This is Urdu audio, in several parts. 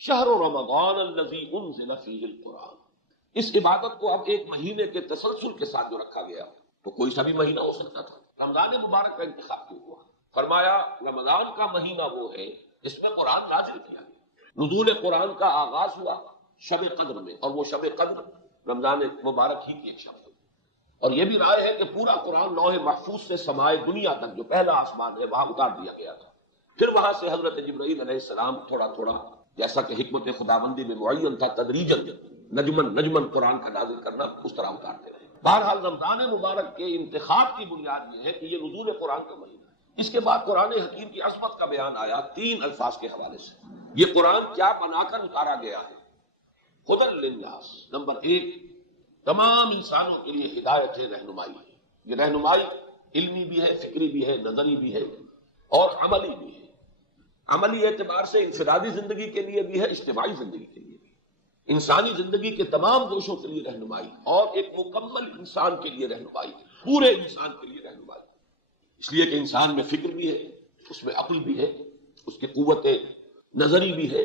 شہر رمضان الذی انزل فیہ القرآن، اس عبادت کو اب ایک مہینے کے تسلسل کے ساتھ جو رکھا گیا تو کوئی سا بھی مہینہ ہو سکتا تھا، رمضان مبارک کا انتخاب کیوں ہوا؟ فرمایا رمضان کا مہینہ وہ ہے جس میں قرآن نازل کیا گیا، نزول قرآن کا آغاز ہوا شب قدر میں، اور وہ شب قدر رمضان مبارک ہی کی ایک شب ہے۔ اور یہ بھی رائے ہے کہ پورا قرآن لوح محفوظ سے سمائے دنیا تک جو پہلا آسمان ہے وہاں اتار دیا گیا تھا، پھر وہاں سے حضرت جبرائیل علیہ السلام تھوڑا تھوڑا، جیسا کہ حکمت خداوندی میں معین تھا، تدریجاً نجمن نجمن قرآن کا نازل کرنا اس طرح اتارتے رہے۔ بہرحال رمضان مبارک کے انتخاب کی بنیاد یہ ہے کہ یہ نزول قرآن کا مہینہ ہے۔ اس کے بعد قرآن حکیم کی عظمت کا بیان آیا تین الفاظ کے حوالے سے۔ یہ قرآن کیا بنا کر اتارا گیا ہے؟ ہدی للناس، نمبر ایک، تمام انسانوں کے لیے ہدایت ہے، رہنمائی ہے۔ یہ رہنمائی علمی بھی ہے، فکری بھی ہے، نظری بھی ہے اور عملی بھی ہے۔ عملی اعتبار سے انفرادی زندگی کے لیے بھی ہے، اجتماعی زندگی کے لیے بھی، انسانی زندگی کے تمام گوشوں کے لیے رہنمائی، اور ایک مکمل انسان کے لیے رہنمائی، پورے انسان کے لیے رہنمائی، اس لیے کہ انسان میں فکر بھی ہے، اس میں عقل بھی ہے، اس کی قوت نظری بھی ہے،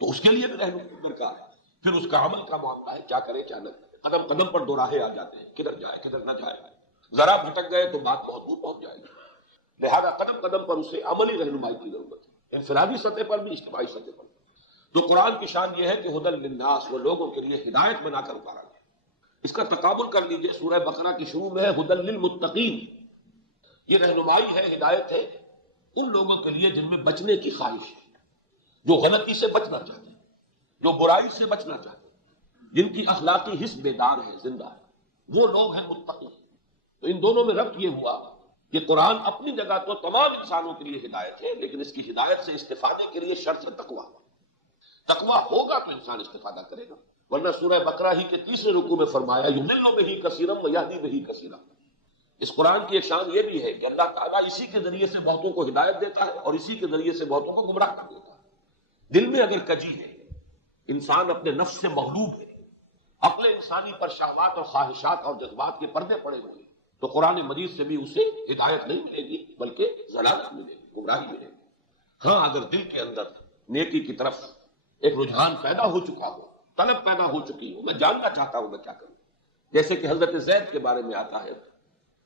تو اس کے لیے بھی رہنمائی درکار ہے۔ پھر اس کا عمل کا معاملہ ہے، کیا کرے کیا نہ کرے، قدم قدم پر دو راہیں آ جاتے ہیں، کدھر جائے کدھر نہ جائے، ذرا بھٹک گئے تو بات بہت دور پہنچ جائے گی، لہذا قدم قدم پر اسے عملی رہنمائی کی ضرورت ہے، انفرادی سطح پر بھی، اجتماعی سطح پر بھی۔ تو قرآن کی شان یہ ہے کہ ہدی للناس، وہ لوگوں کے لیے ہدایت بنا کر اتارا گیا۔ اس کا تقابل کر لیجئے، سورہ بقرہ کی شروع میں ہے ہدی للمتقین، یہ رہنمائی ہے، ہدایت ہے ان لوگوں کے لیے جن میں بچنے کی خواہش ہے، جو غلطی سے بچنا چاہتے ہیں، جو برائی سے بچنا چاہتے ہیں، جن کی اخلاقی حس بیدار ہے، زندہ ہے، وہ لوگ ہیں متقی۔ تو ان دونوں میں ربط یہ ہوا کہ قرآن اپنی جگہ تو تمام انسانوں کے لیے ہدایت ہے، لیکن اس کی ہدایت سے استفادے کے لیے شرط ہے تقویٰ۔ تقویٰ ہوگا تو انسان استفادہ کرے گا، ورنہ سورہ بقرہ ہی کے تیسرے رکوع میں فرمایا یضل بہ کثیرا ویہدی بہ کثیرا۔ اس قرآن کی ایک شان یہ بھی ہے کہ اللہ تعالیٰ اسی کے ذریعے سے بہتوں کو ہدایت دیتا ہے اور اسی کے ذریعے سے بہتوں کو گمراہ کر دیتا ہے۔ دل میں اگر کجی ہے، انسان اپنے نفس سے مغلوب ہے، عقل انسانی پر شہوات اور خواہشات اور جذبات کے پردے پڑے ہوئے، تو قرآن مجید سے بھی اسے ہدایت نہیں ملے گی بلکہ ضلالت ملے گی، گمراہی ملے گی۔ ہاں اگر دل کے اندر نیکی کی طرف ایک رجحان پیدا ہو چکا ہو، طلب پیدا ہو چکی ہو، میں جاننا چاہتا ہوں میں کیا کروں، جیسے کہ حضرت زید کے بارے میں آتا ہے،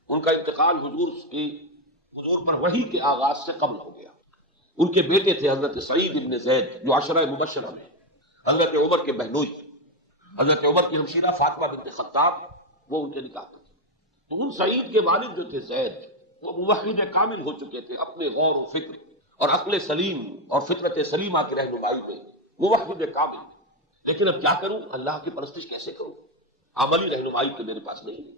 ان کا انتقال حضور پر وحی کے آغاز سے قبل ہو گیا۔ ان کے بیٹے تھے حضرت سعید ابن زید جو عشرہ مبشرہ میں، حضرت عمر کے بہنوئی، حضرت عمر کی ہمشیرہ فاطمہ بنت خطاب، وہ ان کے نکاح تھے۔ تو ان سعید کے والد جو تھے زید، وہ موحد کامل ہو چکے تھے، اپنے غور و فکر اور عقل سلیم اور فطرت سلیمہ کی رہنمائی میں موحد کامل۔ لیکن اب کیا کروں، اللہ کی پرستش کیسے کروں، عملی رہنمائی تو میرے پاس نہیں ہے،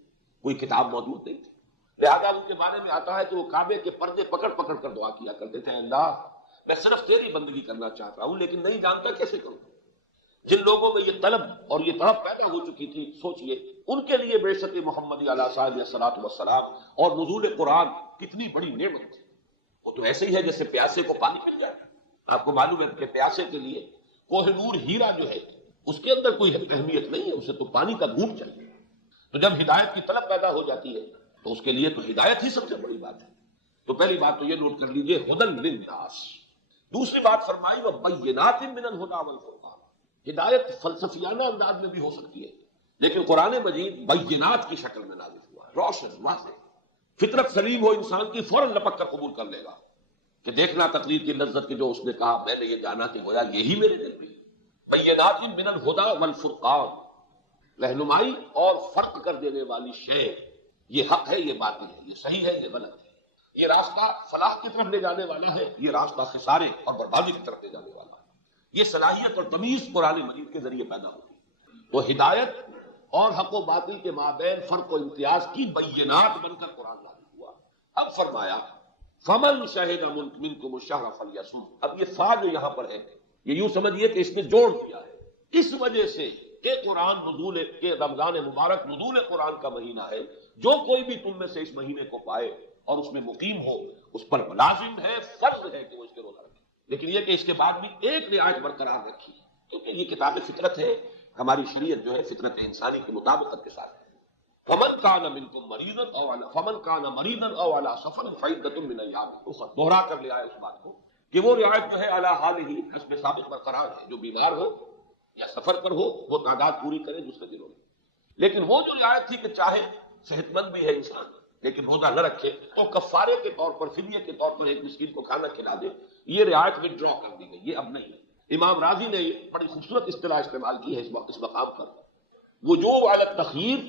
کوئی کتاب موجود نہیں تھی۔ لہذا ان کے بارے میں آتا ہے کہ وہ کعبے کے پردے پکڑ پکڑ کر دعا کیا کرتے تھے، اللہ میں صرف تیری بندگی کرنا چاہتا ہوں لیکن نہیں جانتا کیسے کروں۔ جن لوگوں میں یہ طلب اور یہ طرف پیدا ہو چکی تھی، سوچئے ان کے لیے بعثت محمدی علیہ صاحب الصلاۃ والسلام اور نزول قرآن کتنی بڑی نعمت تھی۔ وہ تو ایسے ہی ہے جیسے پیاسے کو پانی مل جائے۔ آپ کو معلوم ہے کہ پیاسے کے لیے کوہ نور ہیرا جو ہے اس کے اندر کوئی اہمیت نہیں ہے، اسے تو پانی کا گھونٹ چاہیے۔ تو جب ہدایت کی طلب پیدا ہو جاتی ہے تو اس کے لیے تو ہدایت ہی سب سے بڑی بات ہے۔ تو پہلی بات تو یہ نوٹ کر لیجئے، ہدی للناس۔ دوسری بات فرمائی وبینات من الہدی والفرقان، ہدایت فلسفیانہ انداز میں بھی ہو سکتی ہے، لیکن قرآن مجید بینات کی شکل میں نازل ہوا ہے، روشن واضح۔ فطرت سلیم ہو انسان کی، فوراً لپک کر قبول کر لے گا کہ دیکھنا تقریر کی لذت کی، جو اس نے کہا میں نے یہ جانا کہ گویا یہی میرے دل میں۔ بینات من الہدی والفرقان، رہنمائی اور فرق کر دینے والی شے، یہ حق ہے، یہ باطل ہے، یہ صحیح ہے، یہ غلط ہے، یہ راستہ فلاح کی طرف لے جانے والا ہے، یہ راستہ خسارے اور بربادی کی طرف لے جانے والا ہے۔ یہ صلاحیت اور تمیز قرآن مجید کے ذریعے پیدا ہوئی۔ تو ہدایت اور حق و باطل کے مابین فرق و امتیاز کی بینات بن کر قرآن نازل ہوا۔ اب فرمایا فمن شہد منکم الشہر فلیصم، اب یہ فا جو یہاں پر ہے یہ یوں سمجھیے کہ اس نے جوڑ دیا ہے، اس وجہ سے کہ قرآن نزول کے رمضان مبارک نزول قرآن کا مہینہ ہے، جو کوئی بھی تم میں سے اس مہینے کو پائے اور اس میں مقیم ہو، اس پر لازم ہے، فرض ہے کہ وہ اس کے روزہ رکھے۔ لیکن یہ کہ اس کے بعد بھی ایک رعایت برقرار رکھی، کیونکہ یہ کتاب فطرت ہے، ہماری شریعت جو ہے فطرت انسانی کے مطابقت کے ساتھ ہے۔ فمن کان منکم مریضا او علی فمن کان مریضا او علی سفر فعدۃ من ایام اخر، دوہرا کر لے آئے اس بات کو کہ وہ رعایت جو ہے اعلیٰ حال ہی حسب ثابت برقرار ہے، جو بیمار ہو یا سفر پر ہو وہ تعداد پوری کرے دوسرے دنوں میں. لیکن وہ جو رعایت تھی کہ چاہے صحت مند بھی ہے انسان لیکن روزہ نہ رکھے تو کفارے کے طور پر، فدیے کے طور پر ایک مسکین کو کھانا کھلا دے، یہ رعایت وڈرا کر دی گئی، یہ اب نہیں ہے. امام راضی نے بڑی خوبصورت اصطلاح استعمال کی ہے اس مقام پر، وجوب علی التخییر،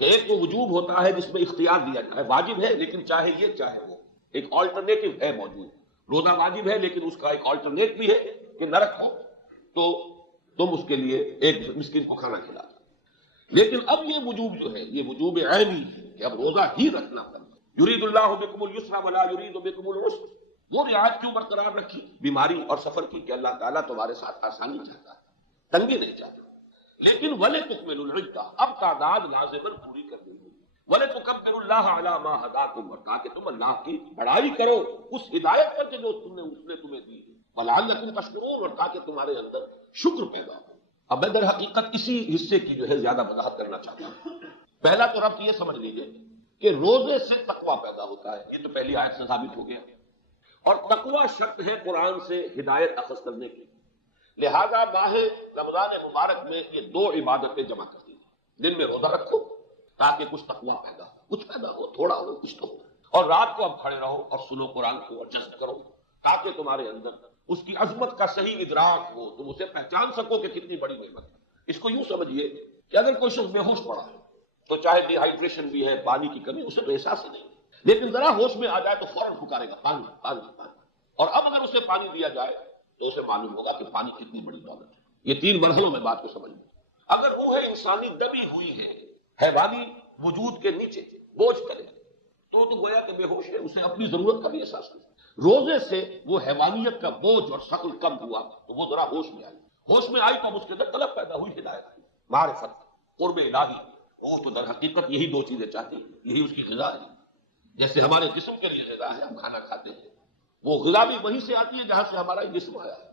کہ ایک تو وجوب ہوتا ہے جس میں اختیار دیا جائے، واجب ہے لیکن چاہے یہ چاہے وہ، ایک آلٹرنیٹو ہے موجود. روزہ واجب ہے لیکن اس کا ایک آلٹرنیٹ بھی ہے کہ نہ رکھو تو تم اس کے لیے ایک مسکین کو کھانا کھلا دو. لیکن اب یہ وجوب جو ہے یہ وجوب عینی ہے کہ اب روزہ ہی رکھنا پڑتا. یرید اللہ بکم اليسر ولا یرید بکم العسر، وہ رعایت کیوں برقرار رکھی بیماری اور سفر کی کہ اللہ تعالیٰ تمہارے ساتھ آسانی چاہتا ہے، تنگی نہیں چاہتا. لیکن وَلِتُكْمِلُوا الْعِدَّةَ، اب تعداد لازماً پوری کر دیں گے. وَلِتُكَبِّرُوا اللَّهَ عَلَىٰ مَا هَدَاكُمْ، اور تاکہ تم اللہ کی بڑائی کرو اس ہدایت پر جو اس نے تمہیں دی، وَلَعَلَّكُمْ تَشْكُرُونَ، اور تاکہ تمہارے اندر شکر پیدا ہو. اب میں در حقیقت اسی حصے کی جو ہے زیادہ وضاحت کرنا چاہتا ہوں. پہلا تو ربط یہ سمجھ لیجئے کہ روزے سے تقویٰ پیدا ہوتا ہے، یہ تو پہلی آیت سے ثابت ہو گیا. اور تقویٰ شرط ہے قرآن سے ہدایت اخذ کرنے کی. لہذا ماہ رمضان مبارک میں یہ دو عبادتیں جمع کرتی ہیں. دن میں روزہ رکھو تاکہ کچھ تقویٰ پیدا ہو، کچھ پیدا ہو، تھوڑا ہو کچھ تو ہو. اور رات کو اب کھڑے رہو اور سنو قرآن کو اور جذب کرو تاکہ تمہارے اندر اس کی عظمت کا صحیح ادراک ہو، تم اسے پہچان سکو کہ کتنی بڑی نعمت ہے. اس کو یوں سمجھیے کہ اگر کوئی شخص بے ہوش پڑا ہے تو چاہے ڈی ہائیڈریشن بھی ہے، پانی کی کمی، اسے تو احساس ہی نہیں، لیکن ذرا ہوش میں آ جائے تو فوراً پکارے گا پانی پانی پانی. اور اب اگر اسے پانی دیا جائے تو اسے معلوم ہوگا کہ پانی کتنی بڑی دولت ہے. یہ تین مرحلوں میں بات کو سمجھ. اگر روح انسانی دبی ہوئی ہے حیوانی وجود کے نیچے بوجھ کرے تو گویا کہ بے ہوش ہے، اسے اپنی ضرورت کا بھی احساس نہیں. روزے سے وہ حیوانیت کا بوجھ اور ثقل کم ہوا تو وہ ذرا ہوش میں آئی. ہوش میں آئی تو اب اس کے اندر طلب پیدا ہوئی، ہدایت آئی، معرفت، قرب الہی. روح تو در حقیقت یہی دو چیزیں چاہتی ہے، یہی اس کی غذا ہے. جیسے ہمارے جسم کے لیے غذا ہے، ہم کھانا کھاتے ہیں، وہ غذا بھی وہیں سے آتی ہے جہاں سے ہمارا یہ جسم آیا ہے.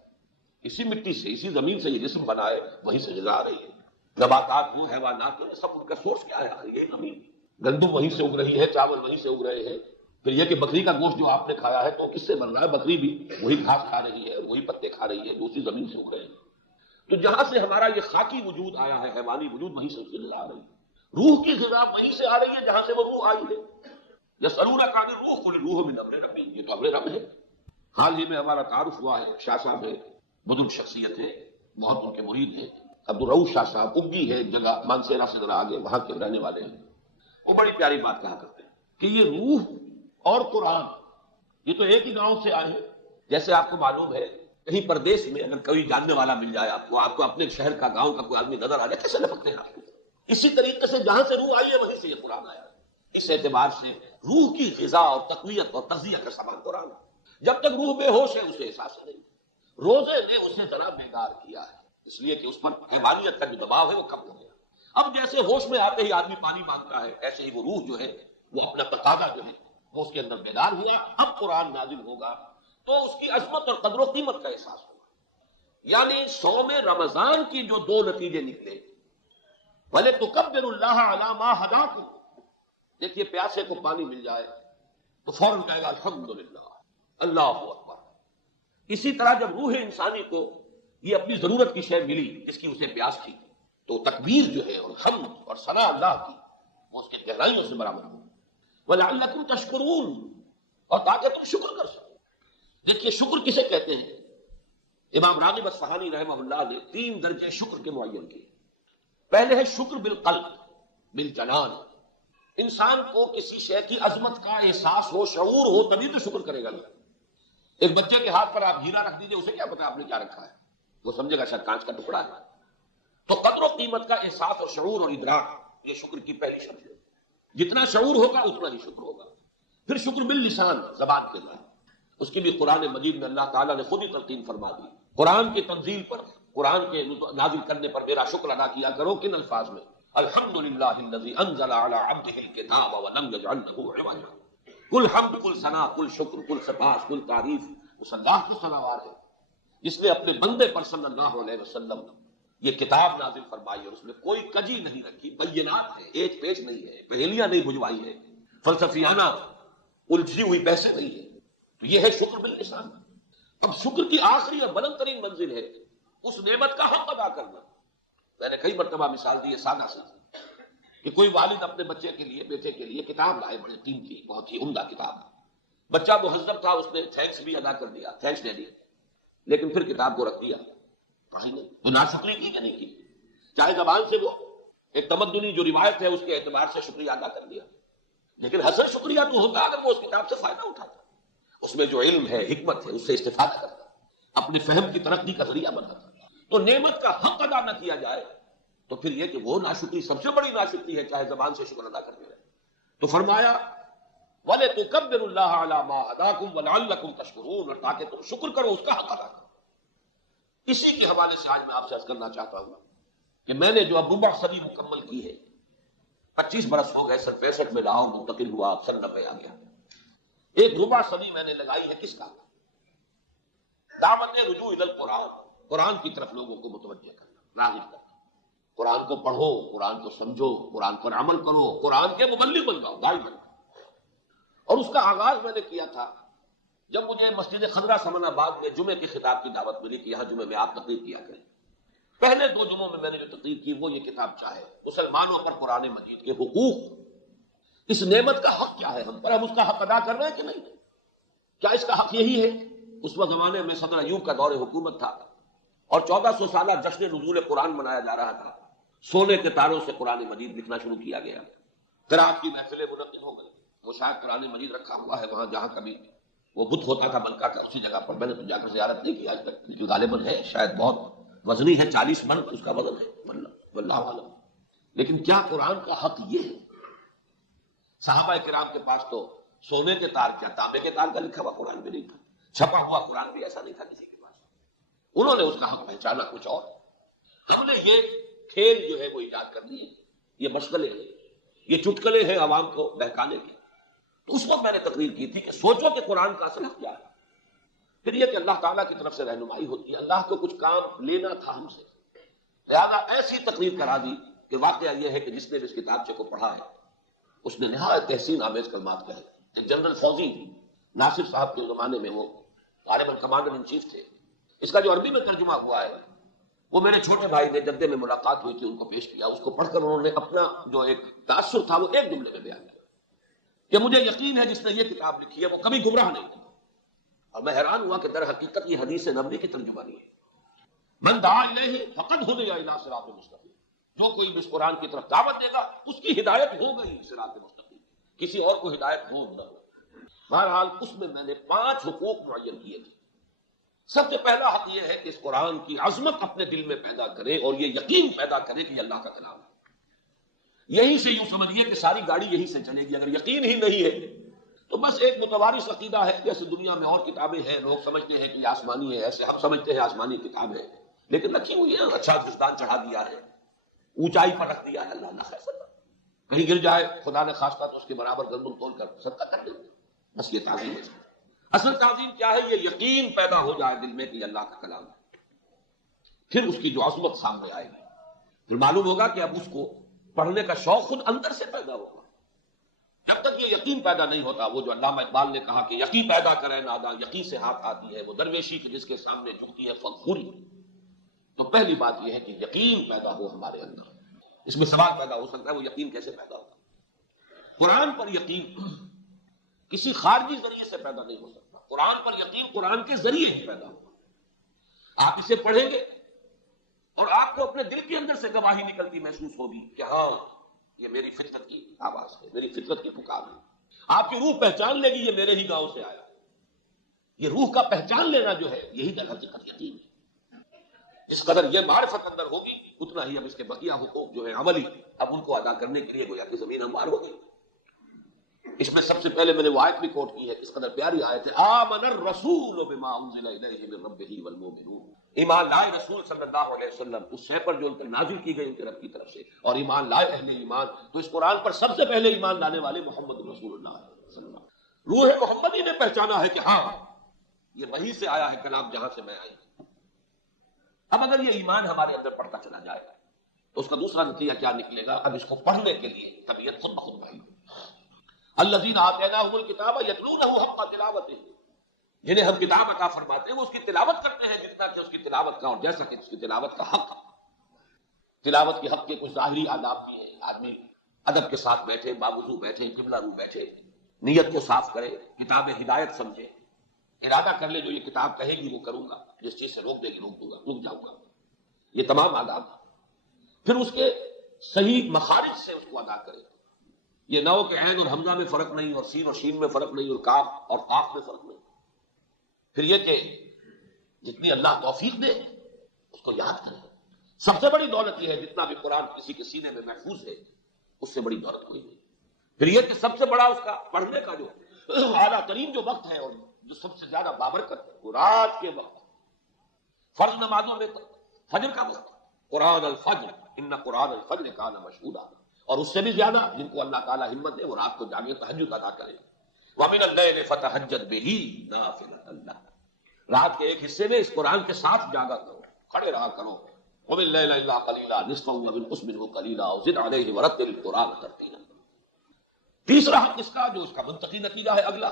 اسی مٹی سے، اسی زمین سے یہ جسم بنا ہے، وہیں سے غذا آ رہی ہے. نباتات جو حیوانات ہیں سب ان کا سورس کیا ہے؟ یہی زمین. گندم وہیں سے اگ رہی ہے، چاول وہیں سے اگ رہے ہیں. پھر یہ کہ بکری کا گوشت جو آپ نے کھایا ہے تو کس سے بن رہا ہے؟ بکری بھی وہی گھاس کھا رہی ہے، وہی پتے کھا رہی ہے، دوسری زمین سے اگ رہے ہیں. تو جہاں سے ہمارا یہ خاکی وجود آیا ہے، حیوانی وجود، وہیں سے اس کی غذا آ رہی ہے. روح کی غذا وہیں سے آ رہی ہے جہاں سے وہ روح آئی ہے. یسألونک عن الروح قل الروح من امر ربی، یہ تو امر رب ہے. حال ہی میں ہمارا تعارف ہوا ہے، شاہ صاحب ہے، بزرگ شخصیت ہے، بہت ان کے مرید ہیں، عبدالرؤوف شاہ صاحب، اگی ہے جگہ مانسیرا سے ذرا آگے، وہاں کے رہنے والے ہیں. وہ بڑی پیاری بات کہا کرتے ہیں کہ یہ روح اور قرآن یہ تو ایک ہی گاؤں سے آئے ہیں. جیسے آپ کو معلوم ہے کہیں پردیش میں اگر کوئی جاننے والا مل جائے آپ کو اپنے شہر کا، گاؤں کا کوئی آدمی نظر آ جائے، کیسے لپکتے ہیں آپ کو. اسی طریقے سے جہاں سے روح آئی ہے وہیں سے یہ قرآن آیا. اس اعتبار سے روح کی غذا اور تقویت اور تغذیہ کا سامان قرآن. جب تک روح بے ہوش ہے اسے احساس نہیں. روزے نے اسے ذرا بیدار کیا ہے، اس لیے کہ اس پر حیوانیت کا جو دباؤ ہے وہ کم ہو گیا. اب جیسے ہوش میں آتے ہی آدمی پانی مانگتا ہے، ایسے ہی وہ روح جو ہے وہ اپنا تقاضا جو ہے وہ اس کے اندر بیدار ہوا. اب قرآن نازل ہوگا تو اس کی عظمت اور قدر و قیمت کا احساس ہوگا. یعنی صوم رمضان کی جو دو نتیجے نکلے، وَلِتُكَبِّرُوا اللَّهَ عَلَىٰ مَا هَدَاكُمْ. دیکھیے پیاسے کو پانی مل جائے تو فوراً کہے گا الحمدللہ، اللہ اکبر. اسی طرح جب روح انسانی کو یہ اپنی ضرورت کی شے ملی جس کی اسے پیاس تھی تو تکبیر جو ہے اور حمد اور ثنا اللہ کی وہ اس کے گہرائیوں سے برآمد ہو. وَلَعَلَّكُمْ تَشْكُرُونَ، اور تاکہ تم شکر کر سکو. دیکھیے شکر کسے کہتے ہیں؟ امام راغب اصفہانی رحمہ اللہ نے 3 درجے شکر کے معین کیے. پہلے ہے شکر بالقلب، بالجنان. انسان کو کسی شے کی عظمت کا احساس ہو، شعور ہو، تبھی تو شکر کرے گا. ایک بچے کے ہاتھ پر آپ ہیرا رکھ دیجئے، اسے کیا پتا آپ نے کیا رکھا ہے؟ وہ سمجھے گا شاید کانچ کا ٹکڑا ہے. تو قدر و قیمت کا احساس اور شعور اور ادراک یہ شکر کی پہلی شرط ہے. جتنا شعور ہوگا اتنا ہی شکر ہوگا. پھر شکر باللسان، زبان کے ذریعے. اس کی بھی قرآن مجید میں اللہ تعالیٰ نے خود ہی تلقین فرما دی. قرآن کی تنزیل پر، قرآن کے نازل کرنے پر میرا شکر ادا کیا کرو. کن الفاظ میں؟ الحمدللہ الذی انزل علی عبدہ الکتاب ولم یجعل لہ عوجا. کل حمد، کل ثنا، کل شکر، کل سپاس، کل تعریف اس اللہ کی ثناوار ہے جس نے اپنے بندے پر صلی اللہ علیہ وسلم یہ کتاب نازل فرمائی اور اس میں کوئی کجی نہیں رکھی، بینات ہے، ایج پیچ نہیں ہے، پہیلیاں نہیں بجوائی ہے، فلسفیانہ الجھی ہوئی بحثیں نہیں ہے. تو یہ ہے شکر باللسان. اب شکر کی آخری اور بلند ترین منزل ہے اس نعمت کا حق ادا کرنا. میں نے کئی مرتبہ مثال دی ہے سادہ سے کہ کوئی والد اپنے بچے کے لیے بیٹے کے لیے کتاب لائے بڑے قیمتی بہت ہی عمدہ کتاب. بچہ مہذب تھا, اس نے تھینکس بھی ادا کر دیا, تھینکس دے دیا, لیکن پھر کتاب کو رکھ دیا, پڑھائی نہیں. تو ناشکری کی کہ نہیں کی؟ چاہے زبان سے وہ ایک تمدنی جو روایت ہے اس کے اعتبار سے شکریہ ادا کر دیا, لیکن حسن شکریہ تو ہوتا اگر وہ اس کتاب سے فائدہ اٹھاتا, اس میں جو علم ہے حکمت ہے اس سے استفادہ کرتا, اپنے فہم کی ترقی کا ذریعہ بناتا. تو نعمت کا حق ادا نہ کیا جائے تو پھر یہ کہ وہ ناشکری سب سے بڑی ناشکری ہے, چاہے زبان سے شکر ادا کرتے رہے. تو فرمایا وَلِتُكَبِّرُوا اللَّهَ عَلَىٰ مَا هَدَاكُمْ وَلَعَلَّكُمْ تَشْكُرُونَ, اور تاکہ تم شکر کرو اس کا حق ادا کرو. اسی کے حوالے سے آج میں آپ سے عرض کرنا چاہتا ہوں کہ میں نے جو اب ربع صدی مکمل کی ہے, 25 برس ہو گئے, سن 65 میں لاہور منتقل ہوا, سن 90 آ گیا. ایک ربع صدی میں نے لگائی ہے کس کا؟ دعوت رجوع الی القرآن, قرآن کی طرف لوگوں کو متوجہ کرنا, راغب کرنا. قرآن کو پڑھو, قرآن کو سمجھو, قرآن پر عمل کرو, قرآن کے مبلغ بن جاؤ, داعی بن جاؤ. اور اس کا آغاز میں نے کیا تھا جب مجھے مسجد خضرہ سمن آباد میں جمعے کے خطاب کی دعوت ملی کہ یہاں جمعے میں آپ تقریر کیا کریں. پہلے 2 جمعوں میں میں نے جو تقریر کی وہ یہ کتاب چاہے مسلمانوں پر قرآن مجید کے حقوق, اس نعمت کا حق کیا ہے ہم پر, ہم اس کا حق ادا کر رہے ہیں کہ نہیں, کیا اس کا حق یہی ہے. اس وقت زمانے میں صدر ایوب کا دور حکومت تھا اور 1400 سالہ جشن نزول قرآن منایا جا رہا تھا. سونے کے تاروں سے قرآن مجید لکھنا شروع کیا گیا, قرات کی محفلیں منعقد ہو گئی. وہ شاید قرآن مجید رکھا ہوا ہے وہاں جہاں کبھی وہ بت ہوتا تھا ملکہ کا, اسی جگہ پر. میں نے تو جا کر زیارت نہیں کی آج تک, لیکن غالباً ہے, شاید بہت وزنی ہے, 40 من اس کا وزن ہے, واللہ عالم. لیکن کیا قرآن کا حق یہ ہے؟ صحابہ کرام کے پاس تو سونے کے تار کیا تانبے کے تار کا لکھا ہوا قرآن بھی نہیں تھا, چھپا ہوا قرآن بھی ایسا نہیں تھا کسی کے پاس. انہوں نے اس کا حق پہچانا کچھ اور, ہم نے یہ کھیل جو ہے وہ ایجاد کر دی ہے, یہ مشغلے ہیں, یہ چٹکلے ہیں عوام کو بہکانے کے. تو اس وقت میں نے تقریر کی تھی کہ سوچو کہ قرآن کا اصل حق کیا ہے. پھر یہ کہ اللہ تعالیٰ کی طرف سے رہنمائی ہوتی ہے, اللہ کو کچھ کام لینا تھا ہم سے, لہذا ایسی تقریر کرا دی کہ واقعہ یہ ہے کہ جس نے اس کتابچے کو پڑھا ہے اس نے نہایت تحسین آمیز کلمات کہے. ایک جنرل فوجی ناصر صاحب کے زمانے میں وہ غالباً کمانڈر ان چیف تھے. اس کا جو عربی میں ترجمہ ہوا ہے وہ میرے چھوٹے بھائی نے جدے میں ملاقات ہوئی تھی ان کو پیش کیا. اس کو پڑھ کر انہوں نے اپنا جو ایک تاثر تھا وہ ایک جملے میں بیان کیا کہ مجھے یقین ہے جس نے یہ کتاب لکھی ہے وہ کبھی گمراہ نہیں تھا. اور میں حیران ہوا کہ در حقیقت یہ حدیث نبوی کی ترجمہ نہیں ہے. من دعا الیہ فقد ہدی الی صراط مستقیم, جو کوئی اس قرآن کی طرف دعوت دے گا اس کی ہدایت ہو گئی صراط مستقیم, کسی اور کو ہدایت ہو نہ. بہرحال اس میں نے 5 حقوق معین کیے تھے. سب سے پہلا حق یہ ہے کہ اس قرآن کی عظمت اپنے دل میں پیدا کرے اور یہ یقین پیدا کرے کہ یہ اللہ کا کلام ہے. یہیں سے یوں سمجھیے کہ ساری گاڑی یہیں سے چلے گی. اگر یقین ہی نہیں ہے تو بس ایک متوارث عقیدہ ہے, جیسے دنیا میں اور کتابیں ہیں, لوگ سمجھتے ہیں کہ یہ آسمانی ہے, ایسے ہم سمجھتے ہیں آسمانی کتاب ہے, لیکن رکھی ہوئی ہے, اچھا دستان چڑھا دیا ہے, اونچائی پر رکھ دیا ہے, اللہ نہ خیر فرمائے, کہیں گر جائے خدا نے خواستہ تو اس کے برابر گردن تول کر صدقہ کر دیں گے. بس یہ تعظیم ہے. اصل تعظیم کیا ہے؟ یہ یقین پیدا ہو جائے دل میں کہ یہ اللہ کا کلام ہے. پھر اس کی جو عظمت سامنے آئے گی, پھر معلوم ہوگا کہ اب اس کو پڑھنے کا شوق خود اندر سے پیدا ہوگا. جب تک یہ یقین پیدا نہیں ہوتا, وہ جو علامہ اقبال نے کہا کہ یقین پیدا کرے نادا, یقین سے ہاتھ آتی ہے وہ درویشی کی جس کے سامنے جھکتی ہے فخوری. تو پہلی بات یہ ہے کہ یقین پیدا ہو ہمارے اندر. اس میں سوال پیدا ہو سکتا ہے وہ یقین کیسے پیدا ہوگا؟ قرآن پر یقین کسی خارجی ذریعے سے پیدا نہیں ہو سکتا. قرآن پر یقین قرآن کے ذریعے ہی پیدا ہوگا. آپ اسے پڑھیں گے اور آپ کو اپنے دل کے اندر سے گواہی نکلتی محسوس ہوگی کہ ہاں یہ میری فطرت کی آواز ہے, میری فطرت کی پکار ہے. آپ کی روح پہچان لے گی یہ میرے ہی گاؤں سے آیا. یہ روح کا پہچان لینا جو ہے یہی در حقیقت یقین ہے. جس قدر یہ معرفت اندر ہوگی اتنا ہی اب اس کے بقیہ حقوق جو ہے عملی, اب ان کو ادا کرنے کے لیے گویا کہ زمین ہموار ہوگی. اس میں سب سے پہلے میں نے وہ آیت بھی کوٹ کی ہے, اس قدر پیاری آیت ہے, آمن الرسول بما انزل الیہ من ربہ والمؤمنون. ایمان لائے رسول صلی اللہ علیہ وسلم اس شے پر جو ان پر نازل کی گئی ان کے رب کی طرف سے, اور ایمان لائے اہل ایمان. تو اس قرآن پر سب سے پہلے ایمان لانے والے محمد رسول اللہ صلی اللہ علیہ وسلم. روح محمدی نے پہچانا ہے کہ ہاں یہ وہیں سے آیا ہے کلام جہاں سے میں آئی. اب اگر یہ ایمان ہمارے اندر پڑھتا چلا جائے تو اس کا دوسرا نتیجہ کیا نکلے گا؟ اب اس کو پڑھنے کے لیے طبیعت خود بخود بھائی. الذین آتیناہم الکتاب یتلونہ حق تلاوتہ, جنہیں ہم کتاب عطا فرماتے ہیں وہ اس کی تلاوت کرتے ہیں جتنا کہ اس کی تلاوت کا اور جیسا کہ اس کی تلاوت کا حق. تلاوت کے حق کے کچھ ظاہری آداب بھی ہیں. آدمی ادب کے ساتھ بیٹھے، باوضو بیٹھے، قبلہ رو بیٹھے، نیت کو صاف کرے، کتاب ہدایت سمجھے، ارادہ کر لے جو یہ کتاب کہے گی وہ کروں گا، جس چیز سے روک دے گی روک دوں گا، رک جاؤں گا. یہ تمام آداب ہیں. پھر اس کے صحیح مخارج سے اس کو ادا کرے. یہ نہ ہو کہ عین اور حمزہ میں فرق نہیں، اور سین اور شین میں فرق نہیں، اور کاف اور قاف میں فرق نہیں. پھر یہ کہ جتنی اللہ توفیق دے اس کو یاد کرے. سب سے بڑی دولت یہ ہے جتنا بھی قرآن کسی کے سینے میں محفوظ ہے اس سے بڑی دولت کوئی نہیں. پھر یہ کہ سب سے بڑا اس کا پڑھنے کا جو اعلیٰ ترین جو وقت ہے اور جو سب سے زیادہ بابرکت ہے وہ رات کے وقت، فرض نمازوں میں فجر کا وقت، قرآن الفجر ان قرآن الفجر کان مشہودا. اور اس سے بھی زیادہ جن کو اللہ تعالیٰ ہمت دے وہ رات کو جاگے تہجد ادا کرے. وَمِنَ اللَّيْلِ فَتَهَجَّدْ بِهِ نَافِلَةً لَكَ. رات کے ایک حصے میں اس قرآن کے ساتھ جاگا کرو، کھڑے رہا کرو. وَمِنَ اللَّيْلِ إِلَّا قَلِيلًا نِصْفَهُ وَانْقُصْ مِنْهُ قَلِيلًا أَوْ زِدْ عَلَيْهِ وَرَتِّلِ الْقُرْآنَ تَرْتِيلًا. تیسرا حق اس کا جو اس کا منطقی نتیجہ ہے اگلا،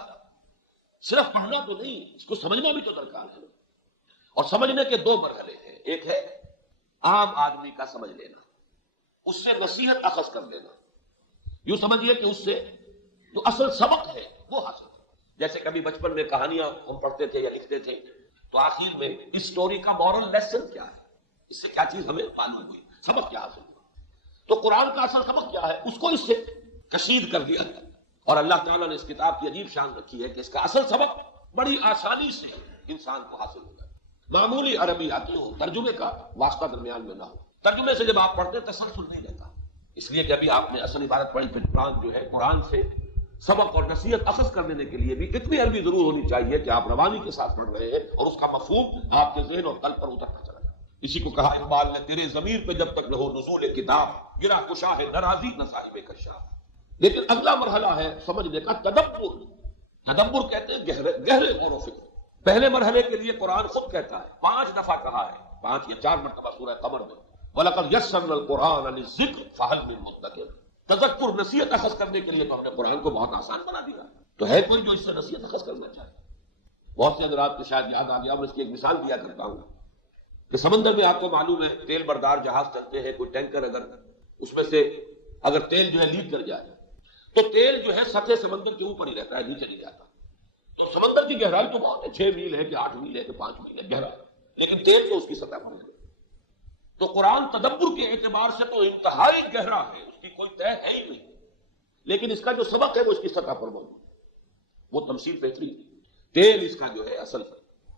صرف پڑھنا تو نہیں، اس کو سمجھنا بھی تو درکار ہے. اور سمجھنے کے دو مرحلے ہیں. ایک ہے عام آدمی کا سمجھ لینا، اس سے نصیحت اخذ کر لینا. یوں سمجھیے کہ اس سے جو اصل سبق ہے وہ حاصل ہے. جیسے کبھی بچپن میں کہانیاں ہم پڑھتے تھے یا لکھتے تھے تو آخر میں اس سٹوری کا مورل لیسن کیا ہے، اس سے کیا چیز ہمیں معلوم ہوئی، سبق کیا حاصل ہوا. تو قرآن کا اصل سبق کیا ہے اس کو اس سے کشید کر دیا. اور اللہ تعالیٰ نے اس کتاب کی عجیب شان رکھی ہے کہ اس کا اصل سبق بڑی آسانی سے انسان کو حاصل ہوگا. معمولی عربی آتی ہو، ترجمے کا واسطہ درمیان میں نہ ہو. ترجمے سے جب آپ پڑھتے تسلسل نہیں رہتا، اس لیے کہ ابھی آپ نے اصل عبارت پڑھی. پھر قرآن جو ہے قرآن سے سبق اور نصیحت اخذ کر لینے کے لیے بھی اتنی عربی ضرور ہونی چاہیے کہ آپ روانی کے ساتھ پڑھ رہے ہیں اور اس کا مفہوم آپ کے ذہن اور قلب پر اترتا چلا جائے. اسی کو کہا اقبال نے، تیرے ضمیر پہ جب تک رہو نزول کتاب، گرا کشا ہے ناراضی نہ صاحب کشا. لیکن اگلا مرحلہ ہے سمجھنے کا تدبر. تدبر کہتے ہیں گہرے غور و فکر. پہلے مرحلے کے لیے قرآن خود کہتا ہے، 5 دفعہ کہا ہے، 5 یا 4 مرتبہ سورہ قمر میں، وَلَقَدْ يَسَّرْنَا الْقُرْآنَ لِلذِّكْرِ فَهَلْ مِن مُدَّكِرٍ. تذکر نصیحت اخذ کرنے کے لیے تو ہم نے قرآن کو بہت آسان بنا دیا. تو ہے کوئی جو اس سے نصیحت اخذ کرنا چاہے؟ بہت سے حضرات کو شاید یاد آ گیا، میں اس کی ایک مثال دیا کرتا ہوں کہ سمندر میں آپ کو معلوم ہے تیل بردار جہاز چلتے ہیں، کوئی ٹینکر اگر اس میں سے اگر تیل جو ہے لیک کر جائے تو تیل جو ہے سطح سمندر کے اوپر ہی رہتا ہے، نیچے نہیں جاتا. تو سمندر کی گہرائی تو بہت ہے، 6 میل ہے کہ 8 میل ہے کہ 5 میل ہے گہرا، لیکن تیل تو اس کی سطح پر ہے. تو قرآن تدبر کے اعتبار سے تو انتہائی گہرا ہے، اس کی کوئی طے ہے ہی نہیں، لیکن اس کا جو سبق ہے وہ اس کی سطح پر موجود ہے. وہ تمثیل بہترین. تیل اس کا جو ہے اصل،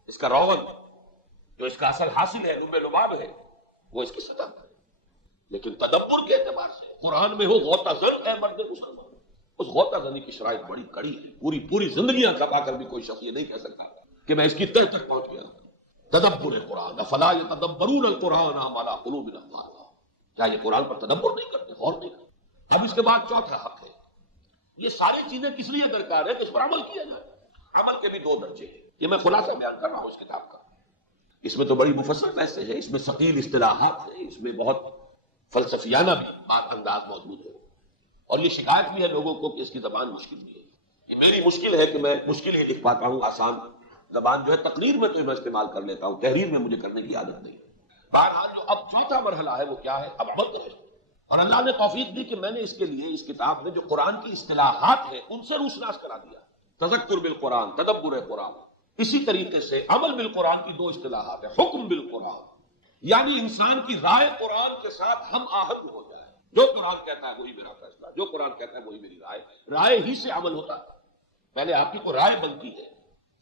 اس کا روغن جو اس کا اصل حاصل ہے، لب لباب ہے، وہ اس کی سطح پر ہے. لیکن تدبر کے اعتبار سے قرآن میں وہ غوطہ زن ہے مرد مسلمان. اس غوطہ زنی کی شرائط بڑی کڑی ہے. پوری زندگیاں کما کر بھی کوئی شخص یہ نہیں کہہ سکتا کہ میں اس کی تہ تک پہنچ گیا. تدبر قرآن افلا یتدبرون القرآن ام علی قلوب اقفالها. کیا یہ قرآن پر تدبر نہیں کرتے، غور نہیں کرتے؟ اب اس کے بعد چوتھا حق ہے. یہ ساری چیزیں کس لیے درکار ہے کہ اس پر عمل کیا جائے. عمل کے بھی 2 درجے ہیں، یہ میں خلاصہ بیان کر رہا ہوں اس کتاب کا. اس میں تو بڑی مفصل بحثیں ہیں، اس میں ثقیل اصطلاحات ہیں، اس میں بہت فلسفیانہ بھی بات انداز موجود ہے. اور یہ شکایت بھی ہے لوگوں کو کہ اس کی زبان مشکل بھی ہے. یہ میری مشکل ہے کہ میں مشکل ہی لکھ پاتا ہوں. آسان زبان جو ہے تقریر میں تو میں استعمال کر لیتا ہوں، تحریر میں مجھے کرنے کی عادت نہیں. بہرحال جو اب چوتھا مرحلہ ہے وہ کیا ہے، اب عمل کرے. اور اللہ نے توفیق دی کہ میں نے اس کے لیے اس کتاب میں جو قرآن کی اصطلاحات ہیں ان سے روشناس کرا دیا. تذکر بالقرآن، تدبر قرآن. اسی طریقے سے عمل بالقرآن کی 2 اصطلاحات ہیں. حکم بالقرآن یعنی انسان کی رائے قرآن کے ساتھ ہم آہنگ ہو جائے. جو قرآن کہتا ہے وہی میرا فیصلہ، جو قرآن کہتا ہے وہی میری رائے. رائے ہی سے عمل ہوتا ہے. پہلے آپ کی کوئی رائے بنتی ہے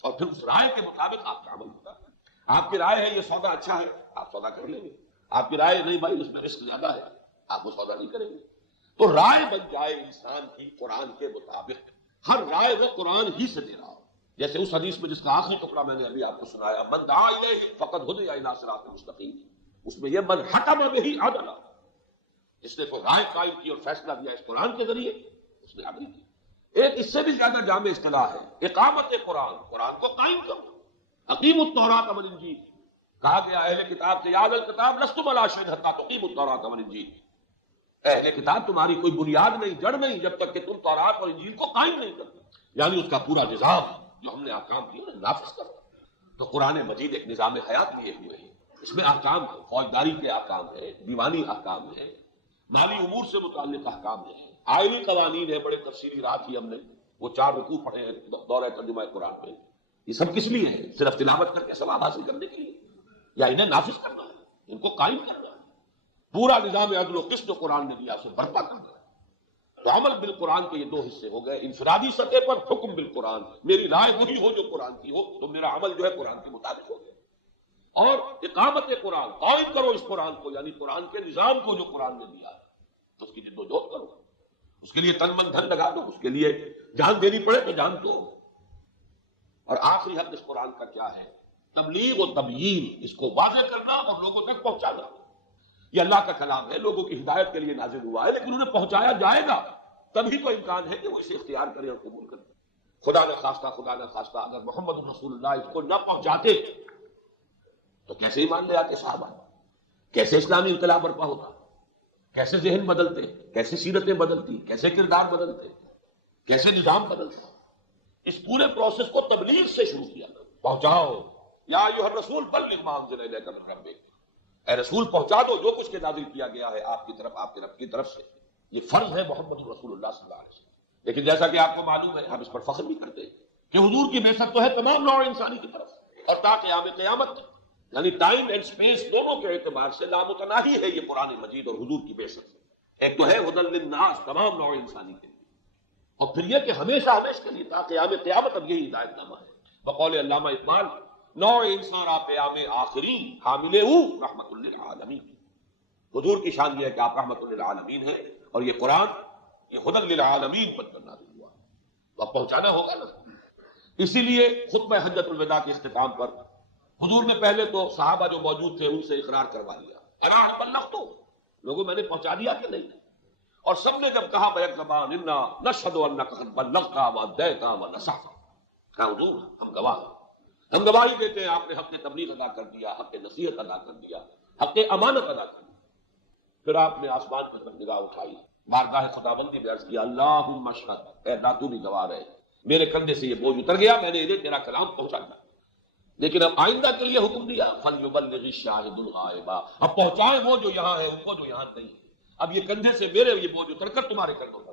اور پھر اس رائے کے مطابق آپ کا عمل ہوتا ہے. آپ کی رائے ہے یہ سودا اچھا ہے، آپ سودا کر لیں گے. آپ کی رائے نہیں بھائی اس میں رسک زیادہ ہے، آپ وہ سودا نہیں کریں گے. تو رائے بن جائے انسان کی قرآن کے مطابق، ہر رائے وہ قرآن ہی سے دے رہا ہو. جیسے اس حدیث میں جس کا آخری ٹکڑا میں نے ابھی آپ کو سنایا، من دعا الیہ فقد ہدی الی صراط مستقیم، اس میں یہ من حکم بہ عدلا، جس نے تو رائے قائم کی اور فیصلہ دیا اس قرآن کے ذریعے، اس نے عدل کی. ایک اس سے بھی زیادہ جامع اصطلاح ہے اقامت قرآن. قرآن کو قائم کرو. اقیموا التوراۃ والانجیل کہا گیا اہل کتاب سے، یا اہل الکتاب لستم علی شیء حتی تقیموا التوراۃ والانجیل. اہل کتاب تمہاری کوئی بنیاد نہیں، جڑ نہیں جب تک کہ تم تورات اور انجیل کو قائم نہیں کرتے. یعنی اس کا پورا نظام جو ہم نے احکام دیے انہیں نافذ کرو. تو قرآن مجید ایک نظام حیات لیے ہوئے ہیں. اس میں احکام ہے، فوجداری کے احکام ہے، دیوانی احکام ہے، مالی امور سے متعلق احکام ہے، آئینی قوانین ہے. بڑے تفصیلی رات ہی ہم نے وہ 4 رکوع پڑھے ہیں دورہ ترجمہ قرآن میں. یہ سب کس لیے ہے؟ صرف تلاوت کر کے ثواب حاصل کرنے کے لیے، یا انہیں نافذ کرنا ہے، ان کو قائم کرنا ہے. پورا نظام عدل و قسط جو قرآن نے دیا اسے برپا کرنا ہے. تو عمل بالقرآن کے یہ 2 حصے ہو گئے. انفرادی سطح پر حکم بالقرآن، میری رائے وہی ہو جو قرآن کی ہو، تو میرا عمل جو ہے قرآن کے مطابق ہو گیا. اور اقامت قرآن، قائم کرو اس قرآن کو، یعنی قرآن کے نظام کو جو قرآن نے دیا ہے، تو اس کی جد و جہد کرو، اس کے لیے تن من دھن لگا دو، اس کے لیے جان دینی پڑے تو جان دو. اور آخری حد اس قرآن کا کیا ہے؟ تبلیغ و تبیین، اس کو واضح کرنا اور لوگوں تک پہنچانا. یہ اللہ کا کلام ہے، لوگوں کی ہدایت کے لیے نازل ہوا ہے، لیکن انہیں پہنچایا جائے گا تبھی تو امکان ہے کہ وہ اسے اختیار کریں اور قبول کریں. خدا نہ خواستہ اگر محمد رسول اللہ اس کو نہ پہنچاتے تو کیسے ایمان لے آتے صحابہ؟ کیسے اسلامی انقلاب برپا ہوتا؟ کیسے ذہن بدلتے؟ کیسے سیرتیں بدلتی؟ کیسے کردار بدلتے؟ کیسے نظام بدلتا؟ اس پورے پروسیس کو تبلیغ سے شروع کیا. پہنچاؤ، یا ایھا الرسول بلغ ما انزل الیک من ربک، اے رسول پہنچا دو جو کچھ کے نازل کیا گیا ہے آپ کی طرف، آپ کے رب کی طرف سے. یہ فرض ہے محمد رسول اللہ صلی اللہ علیہ وسلم. لیکن جیسا کہ آپ کو معلوم ہے، ہم اس پر فخر بھی کرتے ہیں کہ حضور کی بعثت تو ہے تمام نوع انسانی کی طرف، اور تا قیامت تک، یعنی ٹائم اینڈ سپیس دونوں کے اعتبار سے لامتناہی ہے یہ قرآن مجید اور حضور کی بعثت. ایک تو ہے ہدی للناس، تمام نوع انسانی کے لیے، اور پھر یہ کہ ہمیشہ کے لیے تا قیامت اب یہی ہدایت نامہ ہے. بقول علامہ اقبال، نوع انسان را پیام آخری حامل رحمت للعالمین. حضور کی شان یہ ہے کہ آپ رحمت للعالمین ہیں، اور یہ قرآن یہ ہدی للعالمین بن کر نازل ہوا. تو اب پہنچانا ہوگا نا. اسی لیے خطبہ حجۃ الوداع کے اختتام پر حضور نے پہلے تو صحابہ جو موجود تھے ان سے اقرار کروا لیا، الا بلغت، لوگوں میں نے پہنچا دیا کہ نہیں؟ اور سب نے جب کہا بیک زبان، انا نشہد انک قد بلغت وادیت ونصحت، کہا حضور ہم گواہ ہیں، ہم گواہی دیتے ہیں آپ نے حق تبلیغ ادا کر دیا، حق نصیحت ادا کر دیا، حق امانت ادا کر دیا. پھر آپ نے آسمان کی طرف نگاہ اٹھائی، بارگاہ خداوندی میں عرض کیا، اللہم اشہد، اے اللہ تو بھی گواہ رہے، میرے کندھے سے یہ بوجھ اتر گیا، میں نے انہیں تیرا کلام پہنچا دیا. لیکن اب آئندہ کے لیے حکم دیا، فلیبلغ الشاہد الغائب، اب پہنچائیں وہ جو یہاں ہے ان کو جو یہاں نہیں ہے. اب یہ کندھے سے میرے یہ بوجھ اتر کر تمہارے کندھوں